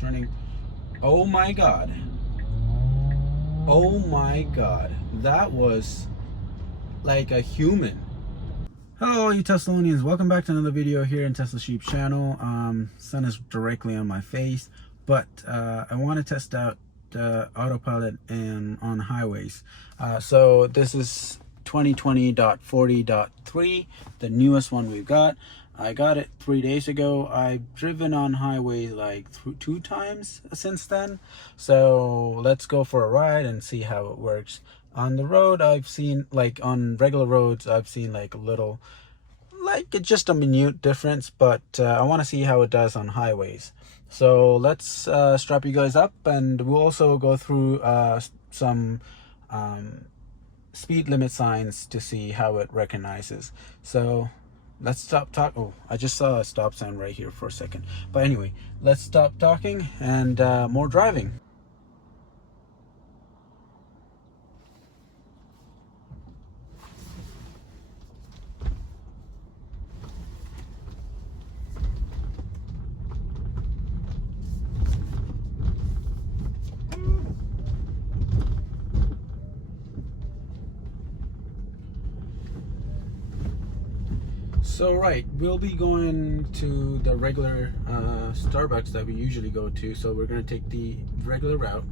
Turning. Oh my god. Oh my god. That was like a human. Hello you Teslonians, welcome back to another video here in Tesla Sheep channel. Sun is directly on my face, but I want to test out autopilot and on highways. So this is 2020.40.3, the newest one we've got. I got it 3 days ago. I've driven on highways like 2 times since then. So let's go for a ride and see how it works. On the road, I've seen, like on regular roads, I've seen like a little, like just a minute difference, but I want to see how it does on highways. So let's strap you guys up, and we'll also go through some speed limit signs to see how it recognizes. So let's stop talking. Oh, I just saw a stop sign right here for a second. But anyway, let's stop talking and more driving. So right, we'll be going to the regular Starbucks that we usually go to. So we're going to take the regular route.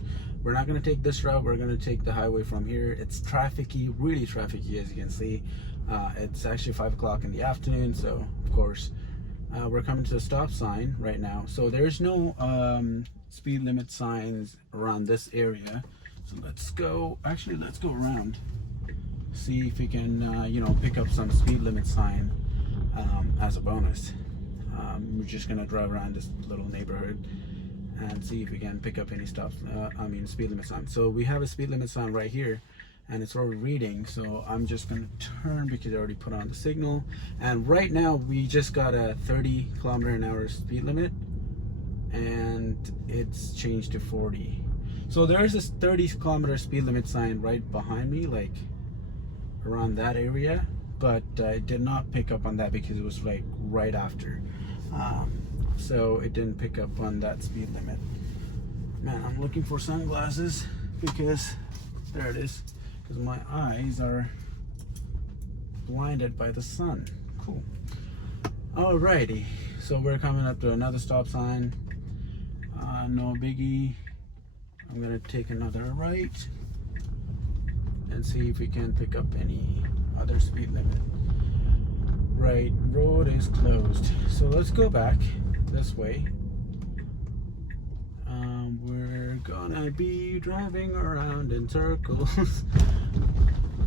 We're not going to take this route. We're going to take the highway from here. It's trafficy, really trafficy, as you can see. It's actually 5 o'clock in the afternoon. So of course, we're coming to the stop sign right now. So there's no speed limit signs around this area. So let's go, actually let's go around. See if we can, you know, pick up some speed limit sign. As a bonus. We're just gonna drive around this little neighborhood and see if we can pick up any stops. Speed limit sign. So we have a speed limit sign right here, and it's already reading. So I'm just gonna turn because I already put on the signal. And right now we just got a 30 km/h speed limit, and it's changed to 40. So there's this 30 km speed limit sign right behind me, like around that area. But it did not pick up on that because it was like right after, so it didn't pick up on that speed limit. Man, I'm looking for sunglasses because there it is, because my eyes are blinded by the sun. Cool. Alrighty, so we're coming up to another stop sign. No biggie. I'm gonna take another right and see if we can pick up any other speed limit. Right, road is closed. So let's go back this way. We're gonna be driving around in circles.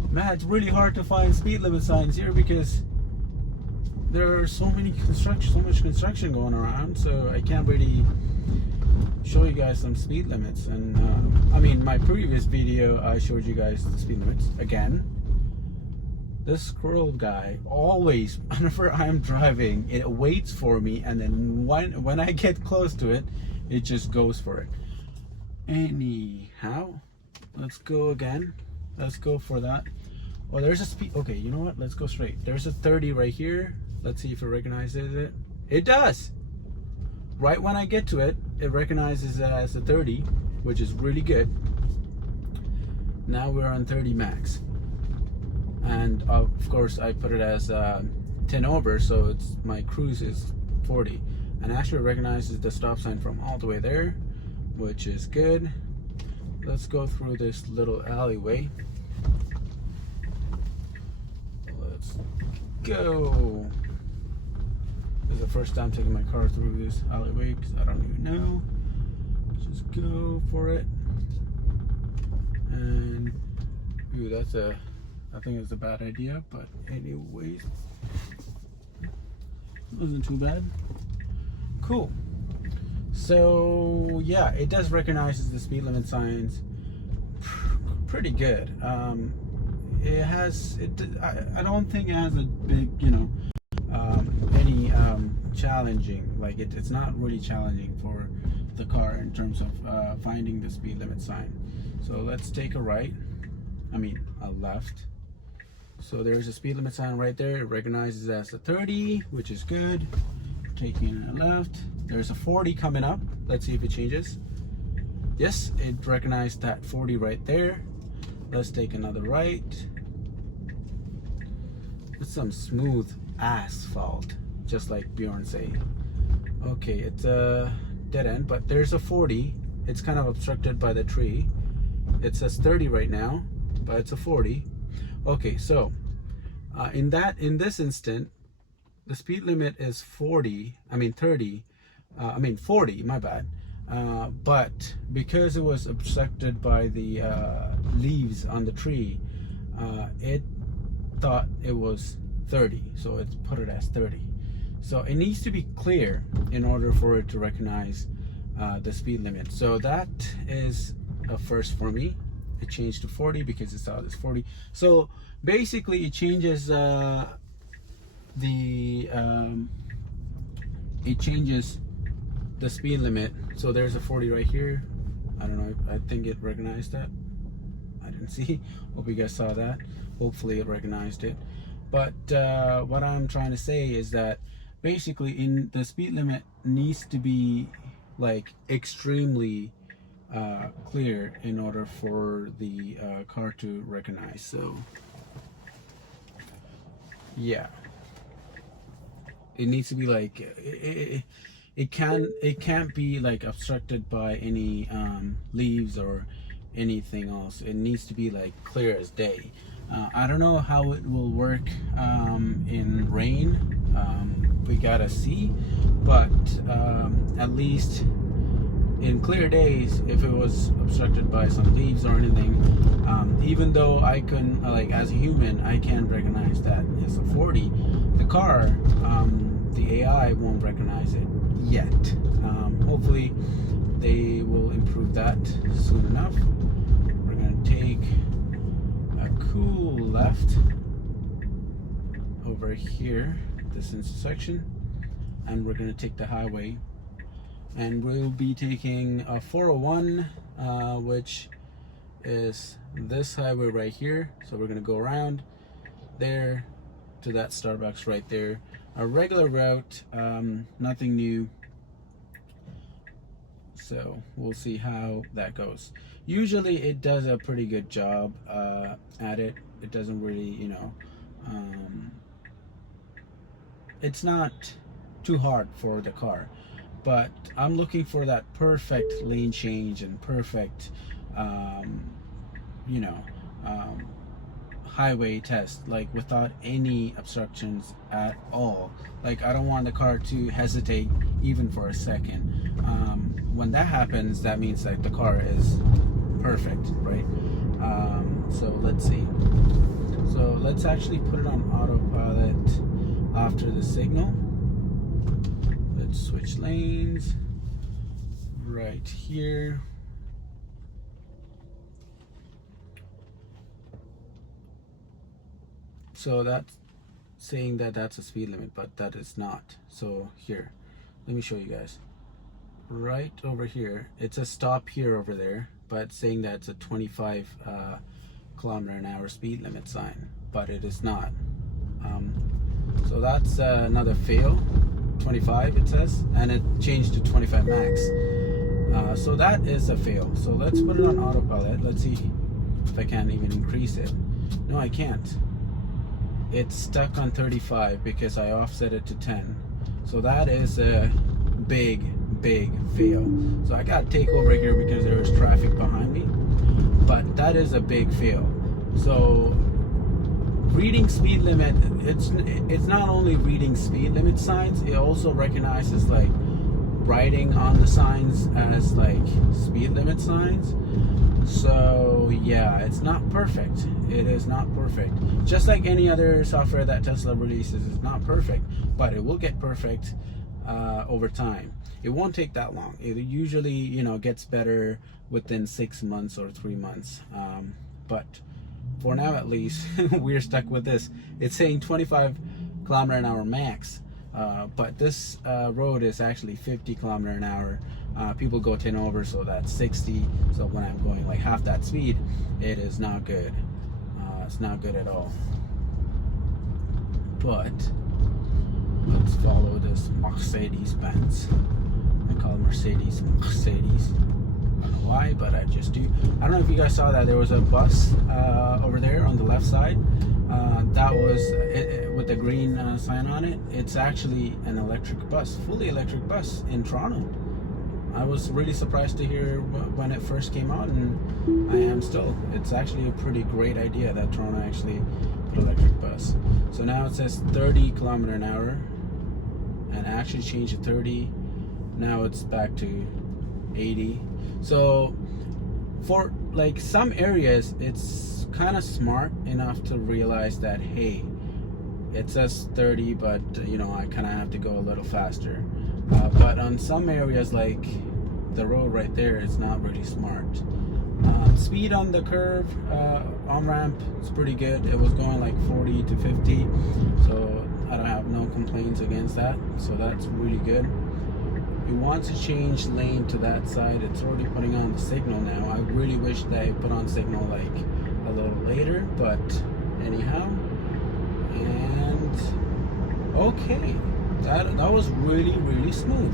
Man, it's really hard to find speed limit signs here because there are so much construction going around, so I can't really show you guys some speed limits. And my previous video I showed you guys the speed limits. Again, this squirrel guy always, whenever I'm driving, it waits for me, and then when I get close to it, it just goes for it. Anyhow, let's go again. Let's go for that. Oh, there's a speed. Okay, you know what? Let's go straight. There's a 30 right here. Let's see if it recognizes it. It does. Right when I get to it, it recognizes it as a 30, which is really good. Now we're on 30 max. And of course I put it as 10 over, so it's my cruise is 40, and actually recognizes the stop sign from all the way there, which is good. Let's go through this little alleyway. Let's go. This is the first time taking my car through this alleyway because I don't even know. Let's just go for it. And ooh, I think it's a bad idea, but anyways, wasn't too bad. Cool. So yeah, it does recognize the speed limit signs pretty good. I don't think it has a big, any challenging, like it's not really challenging for the car in terms of finding the speed limit sign. So let's take a right, a left. So there's a speed limit sign right there. It recognizes as a 30, which is good. Taking a left. There's a 40 coming up. Let's see if it changes. Yes, it recognized that 40 right there. Let's take another right. It's some smooth asphalt, just like Bjorn say. Okay, it's a dead end, but there's a 40. It's kind of obstructed by the tree. It says 30 right now, but it's a 40. Okay, so in this instant, the speed limit is 40. I mean 30. 40. My bad. But because it was obstructed by the leaves on the tree, it thought it was 30, so it's put it as 30. So it needs to be clear in order for it to recognize the speed limit. So that is a first for me. It changed to 40 because it saw this 40. So basically it changes the speed limit. So there's a 40 right here. I don't know, I think it recognized that. I didn't see. Hope you guys saw that. Hopefully it recognized it. But what I'm trying to say is that basically the speed limit needs to be like extremely clear in order for the car to recognize. So yeah, it needs to be like it can't be like obstructed by any leaves or anything else. It needs to be like clear as day. I don't know how it will work in rain. We gotta see, but at least in clear days, if it was obstructed by some leaves or anything, even though I can, like as a human, I can recognize that it's a 40, the car, the AI won't recognize it yet. Hopefully they will improve that soon enough. We're gonna take a cool left over here, this intersection, and we're gonna take the highway, and we'll be taking a 401, which is this highway right here. So we're gonna go around there to that Starbucks right there. A regular route, nothing new. So we'll see how that goes. Usually it does a pretty good job at it. It doesn't really, you know, it's not too hard for the car, but I'm looking for that perfect lane change and perfect you know, highway test, like without any obstructions at all. Like I don't want the car to hesitate even for a second. When that happens, that means that the car is perfect, right? So let's see. So let's actually put it on autopilot after the signal. Let's switch lanes right here. So that's saying that that's a speed limit, but that is not. So here, let me show you guys. Right over here, it's a stop here over there, but saying that it's a 25 km/h speed limit sign, but it is not. So that's another fail. 25 it says, and it changed to 25 max. So that is a fail. So let's put it on autopilot. Let's see if I can even increase it. No, I can't. It's stuck on 35 because I offset it to 10. So that is a big fail. So I gotta take over here because there is traffic behind me, but that is a big fail. So reading speed limit, it's not only reading speed limit signs, it also recognizes like writing on the signs as like speed limit signs. So yeah, it's not perfect. It is not perfect. Just like any other software that Tesla releases, it's not perfect, but it will get perfect over time. It won't take that long. It usually, you know, gets better within 6 months or 3 months. But for now, at least, we're stuck with this. It's saying 25 km/h max, but this road is actually 50 km/h. People go 10 over, so that's 60. So when I'm going like half that speed, it is not good. It's not good at all. But let's follow this Mercedes-Benz I call it Mercedes. I don't know why, but I just do. I don't know if you guys saw that there was a bus over there on the left side. That was with the green sign on it. It's actually an electric bus, fully electric bus in Toronto. I was really surprised to hear when it first came out, and I am still. It's actually a pretty great idea that Toronto actually put electric bus. So now it says 30 kilometer an hour, and I actually changed to 30. Now it's back to 80. So for like some areas, it's kind of smart enough to realize that, hey, it says 30, but you know, I kind of have to go a little faster. But on some areas, like the road right there, it's not really smart. Speed on the curve, on ramp, it's pretty good. It was going like 40 to 50, so I don't have no complaints against that. So that's really good. It wants to change lane to that side. It's already putting on the signal now. I really wish they put on signal like a little later, but anyhow. And okay, that was really smooth.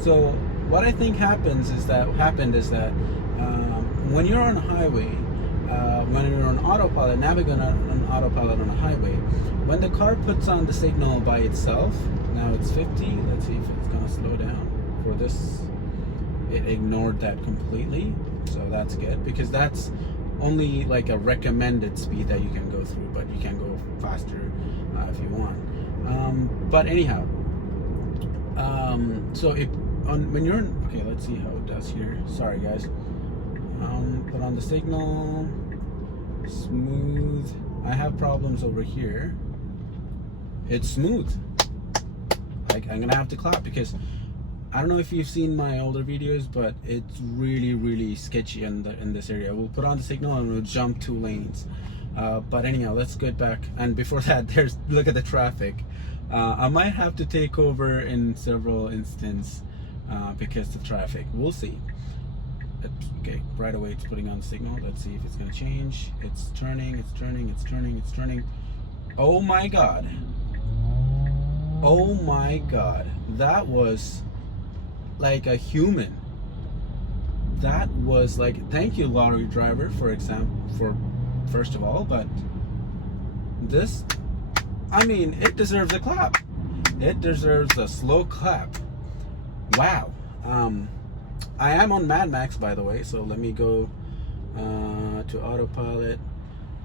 So what I think happened is that when you're on a highway, when you're on autopilot, navigating on autopilot on a highway, when the car puts on the signal by itself, now it's 50. Let's see if it's gonna slow down. For this, it ignored that completely, so that's good, because that's only like a recommended speed that you can go through, but you can go faster if you want. But anyhow, so when you're in, okay, let's see how it does here. Sorry guys. Put on the signal, smooth. I have problems over here. It's smooth. I'm gonna have to clap, because I don't know if you've seen my older videos, but it's really sketchy in this area. We'll put on the signal and we'll jump 2 lanes. But anyhow, let's get back. And before that, look at the traffic. I might have to take over in several instances because of the traffic. We'll see. Okay, right away it's putting on the signal. Let's see if it's gonna change. It's turning. Oh my god. Oh my god. That was like a human. That was like, thank you lorry driver for first of all, but this, I mean, it deserves a clap. It deserves a slow clap. Wow. I am on Mad Max, by the way, so let me go to autopilot,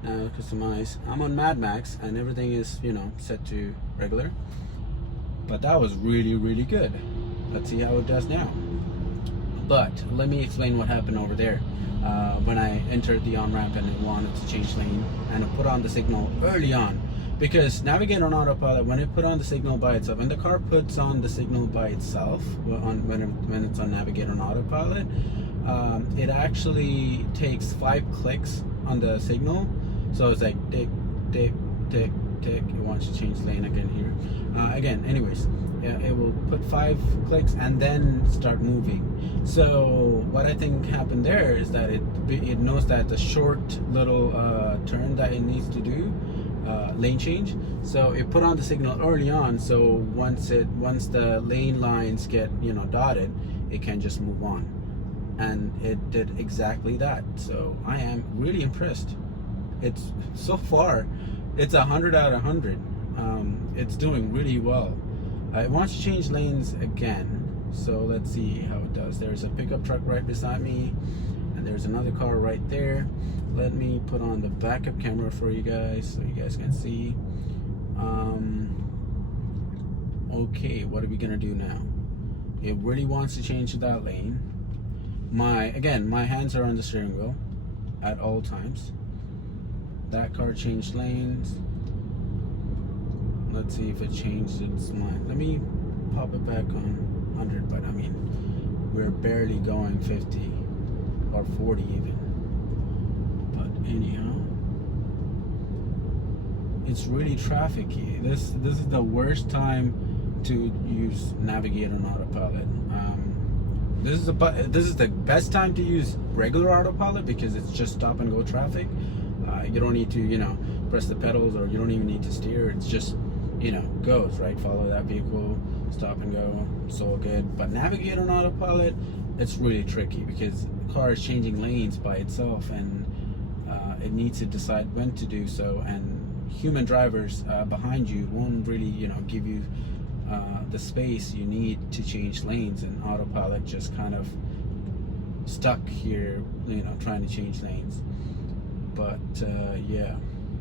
customize. I'm on Mad Max and everything is, you know, set to regular, but that was really good. Let's see how it does now. But let me explain what happened over there when I entered the on-ramp and it wanted to change lane, and it put on the signal early on. Because navigate on autopilot, when it put on the signal by itself, when the car puts on the signal by itself, when it's on navigate on autopilot, it actually takes 5 clicks on the signal. So it's like tick, tick, tick, tick. It wants to change lane again here. Again, anyways, yeah, it will put 5 clicks and then start moving. So what I think happened there is that it knows that the short little turn that it needs to do, lane change, so it put on the signal early on, so once the lane lines get, you know, dotted, it can just move on, and it did exactly that. So I am really impressed. It's so far, it's 100 out of 100. It's doing really well. It wants to change lanes again, so let's see how it does. There's a pickup truck right beside me, and there's another car right there. Let me put on the backup camera for you guys so you guys can see. Okay, what are we gonna do now? It really wants to change to that lane. My hands are on the steering wheel at all times. That car changed lanes. Let's see if it changed its mind. Let me pop it back on 100, but I mean, we're barely going 50 or 40 even. But anyhow, it's really trafficy. This is the worst time to use navigate on autopilot. This is the best time to use regular autopilot because it's just stop and go traffic. You don't need to, you know, press the pedals, or you don't even need to steer. It's just, you know, goes right. Follow that vehicle, stop and go, it's all good. But navigate on autopilot, it's really tricky because the car is changing lanes by itself, and it needs to decide when to do so, and human drivers behind you won't really, give you the space you need to change lanes, and autopilot just kind of stuck here, trying to change lanes. But yeah,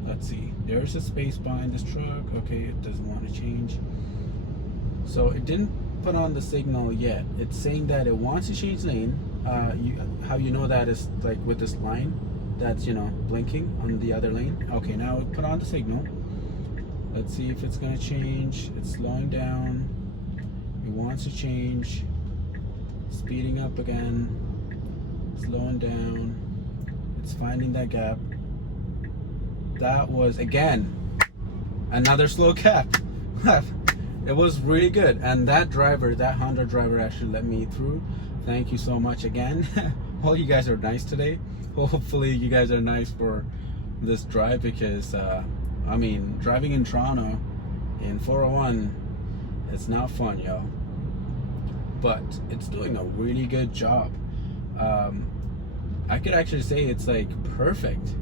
let's see, there's a space behind this truck. Okay, it doesn't want to change, so it didn't put on the signal yet. It's saying that it wants to change lane. How you know that is like with this line that's blinking on the other lane. Okay, now it put on the signal. Let's see if it's gonna change. It's slowing down. It wants to change. Speeding up again. Slowing down. It's finding that gap. That was again another slow gap. It was really good, and that driver, that Honda driver, actually let me through. Thank you so much again. All you guys are nice today. Hopefully you guys are nice for this drive, because I mean, driving in Toronto in 401, it's not fun, y'all, but it's doing a really good job. I could actually say it's like perfect.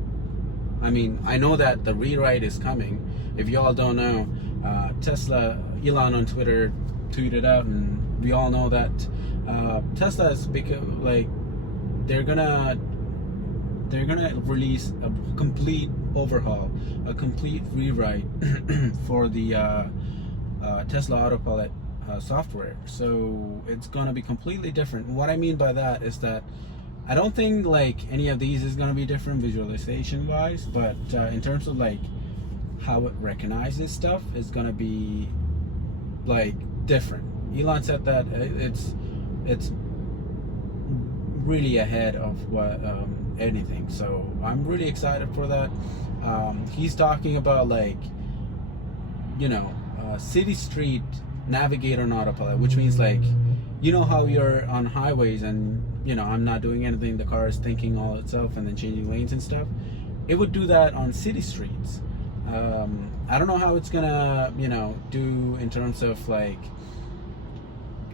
I mean, I know that the rewrite is coming. If y'all don't know, Tesla, Elon on Twitter tweeted out, and we all know that Tesla is like they're gonna release a complete overhaul, a complete rewrite for the Tesla autopilot software. So it's gonna be completely different. What I mean by that is that I don't think like any of these is gonna be different visualization wise, but in terms of like how it recognizes stuff is gonna be like different. Elon said that it's really ahead of what anything, so I'm really excited for that. He's talking about like city street navigate on autopilot, which means like how you're on highways and I'm not doing anything, the car is thinking all itself and then changing lanes and stuff. It would do that on city streets. I don't know how it's gonna do in terms of like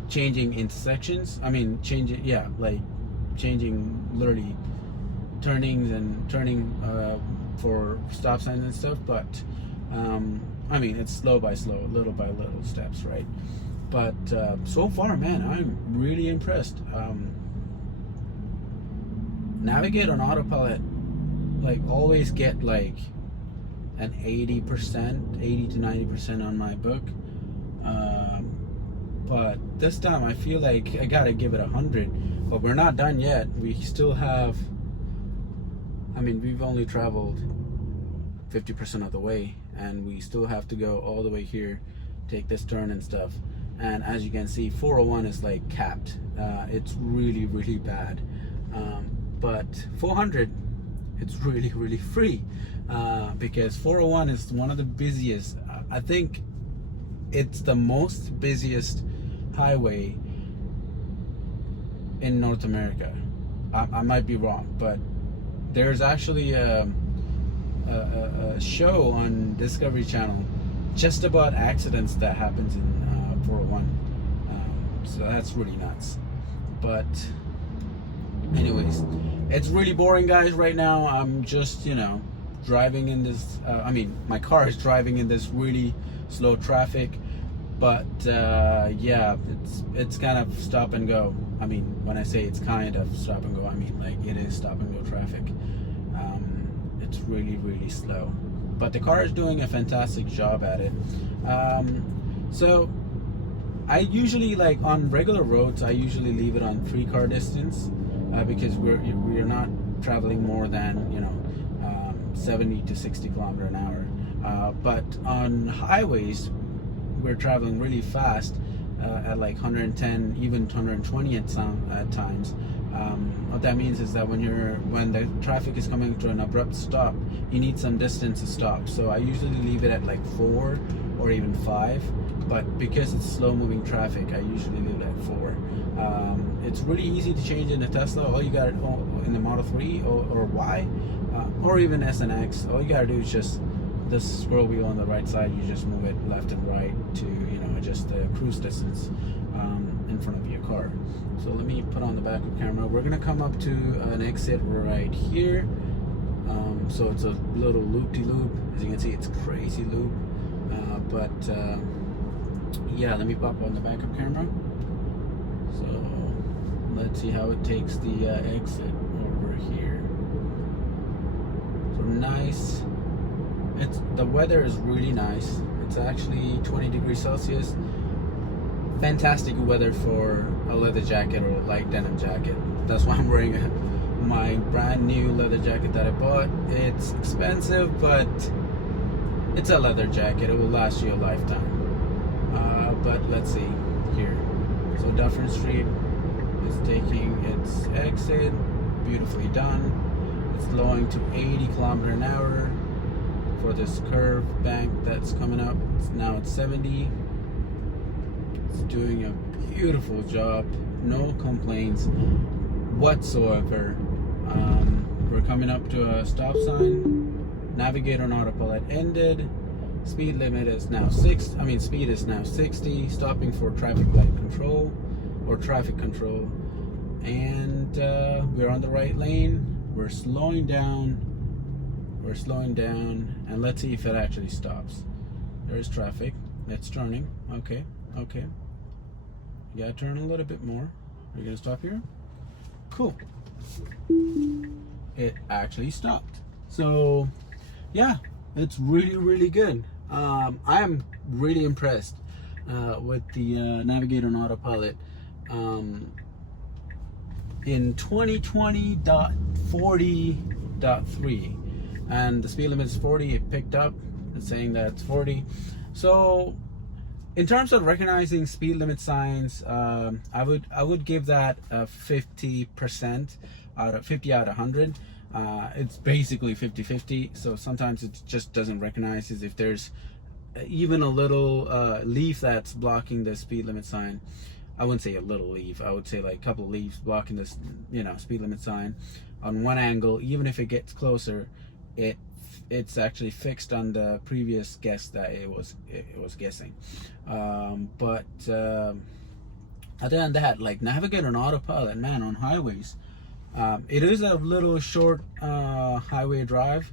changing intersections. I mean changing literally turnings and turning for stop signs and stuff, but I mean it's slow by slow, little by little steps, right? But so far, man, I'm really impressed. Navigate on autopilot, like always get like an 80%, 80 to 90% on my book, but this time I feel like I gotta give it 100. But we're not done yet. We still have, I mean, we've only traveled 50% of the way, and we still have to go all the way here, take this turn and stuff. And as you can see, 401 is like capped. It's really, really bad. But 400, it's really, really free, because 401 is one of the busiest. I think it's the most busiest highway in North America. I might be wrong, but there's actually a show on Discovery Channel just about accidents that happens in 401. So that's really nuts. But anyways, it's really boring, guys. Right now I'm just driving in this I mean my car is driving in this really slow traffic, but yeah, it's kind of stop and go. I mean, when I say it's kind of stop and go, I mean like it is stop and go traffic. It's really, really slow, but the car is doing a fantastic job at it. So I usually, like on regular roads, I usually leave it on 3-car distance, because we're not traveling more than 70 to 60 kilometers an hour. But on highways, we're traveling really fast, at like 110, even 120 at times. What that means is that when the traffic is coming to an abrupt stop, you need some distance to stop. So I usually leave it at like 4 or even 5. But because it's slow-moving traffic, I usually leave it at 4. It's really easy to change in a Tesla. All you got in the Model 3 or Y, or even S and X, all you gotta do is just this scroll wheel on the right side, you just move it left and right to, you know, adjust the cruise distance in front of your car. So let me put on the backup camera. We're gonna come up to an exit right here. So it's a little loop-de-loop. As you can see, it's crazy loop. Yeah, let me pop on the backup camera. So let's see how it takes the exit over here. So nice. The weather is really nice. It's actually 20 degrees Celsius. Fantastic weather for a leather jacket or a light denim jacket. That's why I'm wearing my brand new leather jacket that I bought. It's expensive, but it's a leather jacket. It will last you a lifetime. But let's see here. So Dufferin Street is taking its exit. Beautifully done. It's slowing to 80 km/h for this curve bank that's coming up. Now it's 70. It's doing a beautiful job. No complaints whatsoever. We're coming up to a stop sign. Navigator on autopilot ended. Speed limit is now speed is now 60. Stopping for traffic light control or traffic control. And we're on the right lane. We're slowing down. And let's see if it actually stops. There's traffic. It's turning. Okay. You gotta turn a little bit more. Are you gonna stop here? Cool. It actually stopped. So yeah, it's really good. I am really impressed with the Navigator on autopilot in 2020.40.3, and the speed limit is 40. It picked up. It's saying that it's 40. So in terms of recognizing speed limit signs, I would give that a 50% out of 50 out of 100. It's basically 50-50. So sometimes it just doesn't recognize it. If there's even a little leaf that's blocking the speed limit sign, I wouldn't say a little leaf. I would say like a couple of leaves blocking this, you know, speed limit sign on one angle. Even if it gets closer, it's actually fixed on the previous guess that it was guessing. Other than that, like Navigator on autopilot, man, on highways, it is a little short highway drive,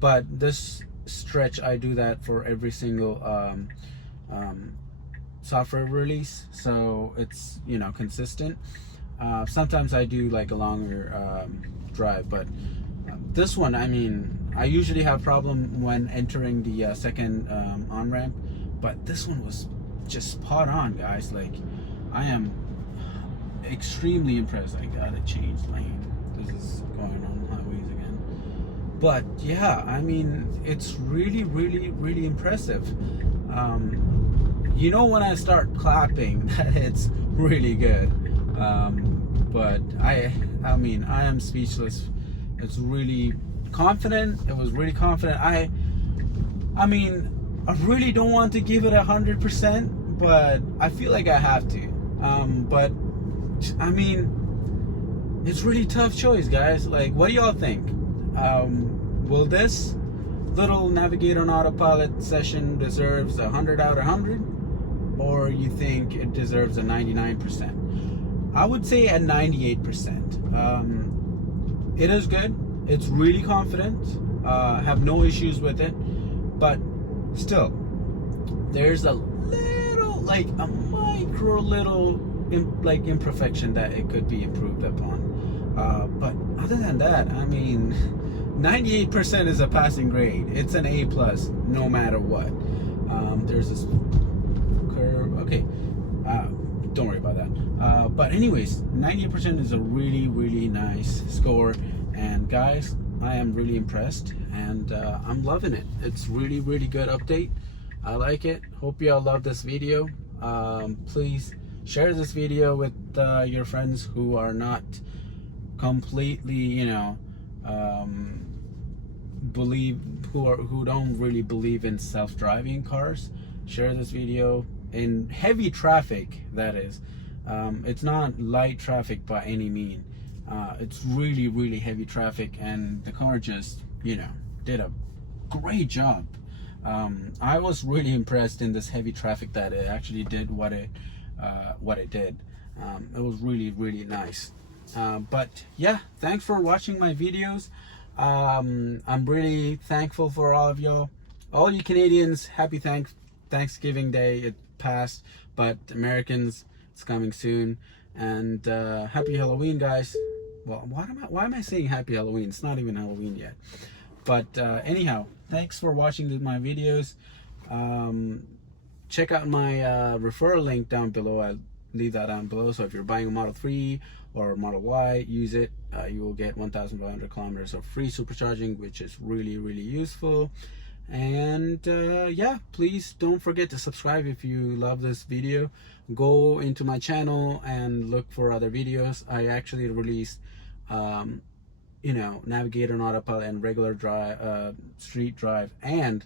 but this stretch I do that for every single software release, so it's, you know, consistent. Sometimes I do like a longer drive, but this one, I mean, I usually have problem when entering the second on-ramp, but this one was just spot on, guys. Like, I am extremely impressed. I gotta change lane. This is going on highways again. But yeah, I mean, it's really impressive. You know, when I start clapping, that it's really good. But I mean, I am speechless. It's really confident. It was really confident. I mean, I really don't want to give it 100%, but I feel like I have to. But I mean, it's really tough choice, guys. Like, what do y'all think? Will this little Navigator on autopilot session deserves 100 out of 100, or you think it deserves a 99%? I would say a 98%. It is good. It's really confident. Have no issues with it, but still, there's a little, like a micro little imperfection that it could be improved upon. But other than that, I mean, 98% is a passing grade. It's an A+, no matter what. There's this curve. Okay, don't worry about that. But anyways, 98% is a really nice score. And guys, I am really impressed, and I'm loving it. It's really good update. I like it. Hope you all love this video. Please share this video with your friends who are not completely, you know, who don't really believe in self-driving cars. Share this video in heavy traffic, that is. It's not light traffic by any means. It's really heavy traffic, and the car just, you know, did a great job. I was really impressed in this heavy traffic that it actually did what it did. It was really nice. But yeah, thanks for watching my videos. I'm really thankful for all of y'all, all you Canadians. Happy Thanksgiving Day. It passed, but Americans, it's coming soon. And happy Halloween, guys. Well, why am I saying happy Halloween? It's not even Halloween yet. But anyhow, thanks for watching my videos. Check out my referral link down below. I'll leave that down below. So if you're buying a Model 3 or Model Y, use it. You will get 1,500 kilometers of free supercharging, which is really useful. And yeah, please don't forget to subscribe if you love this video. Go into my channel and look for other videos. I actually released you know, navigator and autopilot and regular drive, street drive, and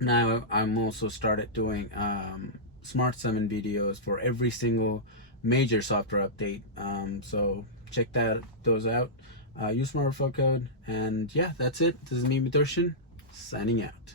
now I'm also started doing Smart Summon videos for every single major software update. So check those out. Use my referral code, and yeah, that's it. This is me, Miturshan, signing out.